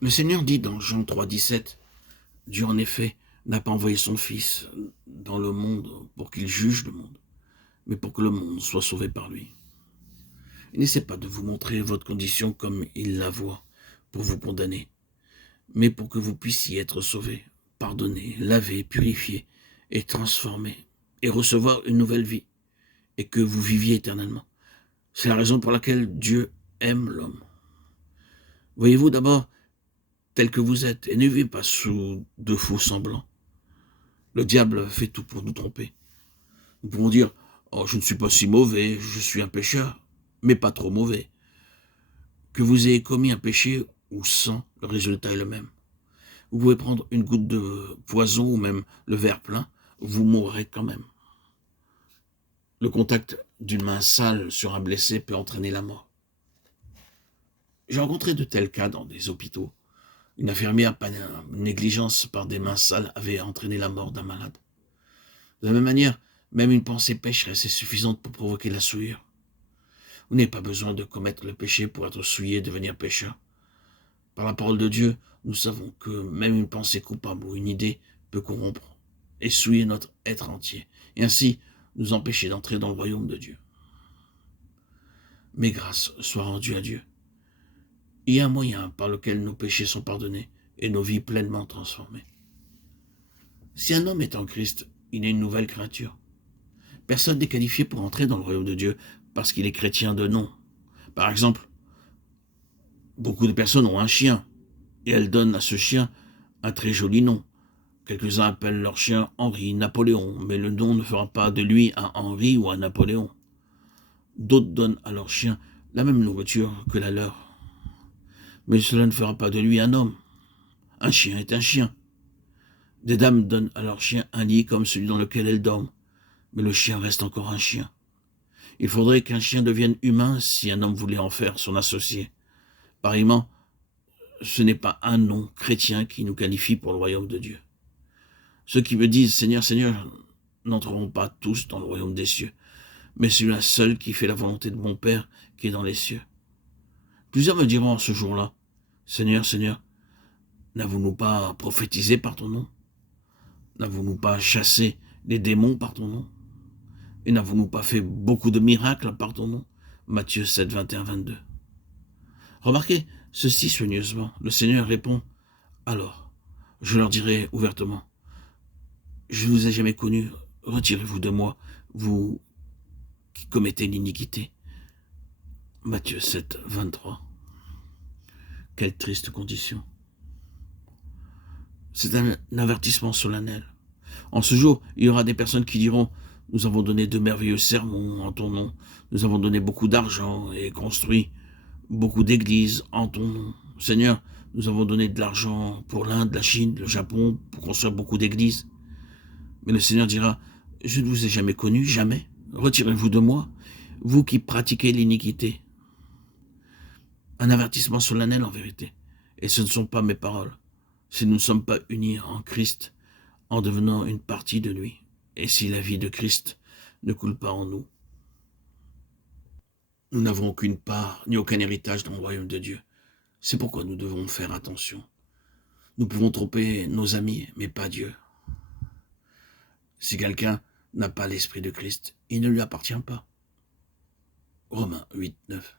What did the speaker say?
Le Seigneur dit dans Jean 3,17, Dieu en effet n'a pas envoyé son Fils dans le monde pour qu'il juge le monde, mais pour que le monde soit sauvé par lui. Il n'essaie pas de vous montrer votre condition comme il la voit pour vous condamner, mais pour que vous puissiez être sauvés, pardonnés, lavés, purifiés et transformés et recevoir une nouvelle vie et que vous viviez éternellement. C'est la raison pour laquelle Dieu aime l'homme. Voyez-vous d'abord tel que vous êtes et ne vivez pas sous de faux semblants. Le diable fait tout pour nous tromper. Nous pouvons dire « Oh, je ne suis pas si mauvais, je suis un pécheur, mais pas trop mauvais. » Que vous ayez commis un péché ou sans, le résultat est le même. Vous pouvez prendre une goutte de poison ou même le verre plein, vous mourrez quand même. Le contact d'une main sale sur un blessé peut entraîner la mort. J'ai rencontré de tels cas dans des hôpitaux. Une infirmière, par négligence par des mains sales, avait entraîné la mort d'un malade. De la même manière, même une pensée pécheresse est suffisante pour provoquer la souillure. Vous n'avez pas besoin de commettre le péché pour être souillé et devenir pécheur. Par la parole de Dieu, nous savons que même une pensée coupable ou une idée peut corrompre et souiller notre être entier, et ainsi nous empêcher d'entrer dans le royaume de Dieu. Mais grâce soit rendue à Dieu. Il y a un moyen par lequel nos péchés sont pardonnés et nos vies pleinement transformées. Si un homme est en Christ, il est une nouvelle créature. Personne n'est qualifié pour entrer dans le royaume de Dieu parce qu'il est chrétien de nom. Par exemple, beaucoup de personnes ont un chien et elles donnent à ce chien un très joli nom. Quelques-uns appellent leur chien Henri, Napoléon, mais le nom ne fera pas de lui un Henri ou un Napoléon. D'autres donnent à leur chien la même nourriture que la leur, mais cela ne fera pas de lui un homme. Un chien est un chien. Des dames donnent à leur chien un lit comme celui dans lequel elles dorment, mais le chien reste encore un chien. Il faudrait qu'un chien devienne humain si un homme voulait en faire son associé. Pareillement, ce n'est pas un nom chrétien qui nous qualifie pour le royaume de Dieu. Ceux qui me disent « Seigneur, Seigneur » n'entreront pas tous dans le royaume des cieux, mais celui-là seul qui fait la volonté de mon Père qui est dans les cieux. Plusieurs me diront en ce jour-là « Seigneur, Seigneur, n'avons-nous pas prophétisé par ton nom? N'avons-nous pas chassé les démons par ton nom? Et n'avons-nous pas fait beaucoup de miracles par ton nom ?» Matthieu 7, 21, 22. Remarquez ceci soigneusement. Le Seigneur répond « Alors, je leur dirai ouvertement, je ne vous ai jamais connu, retirez-vous de moi, vous qui commettez l'iniquité. » Matthieu 7, 23. Quelle triste condition. C'est un avertissement solennel. En ce jour, il y aura des personnes qui diront « Nous avons donné de merveilleux sermons en ton nom, nous avons donné beaucoup d'argent et construit beaucoup d'églises en ton nom. Seigneur, nous avons donné de l'argent pour l'Inde, la Chine, le Japon, pour construire beaucoup d'églises. » Mais le Seigneur dira « Je ne vous ai jamais connu, jamais. Retirez-vous de moi, vous qui pratiquez l'iniquité. » Un avertissement solennel en vérité. Et ce ne sont pas mes paroles. Si nous ne sommes pas unis en Christ, en devenant une partie de lui, et si la vie de Christ ne coule pas en nous, nous n'avons aucune part ni aucun héritage dans le royaume de Dieu. C'est pourquoi nous devons faire attention. Nous pouvons tromper nos amis, mais pas Dieu. Si quelqu'un n'a pas l'esprit de Christ, il ne lui appartient pas. Romains 8, 9.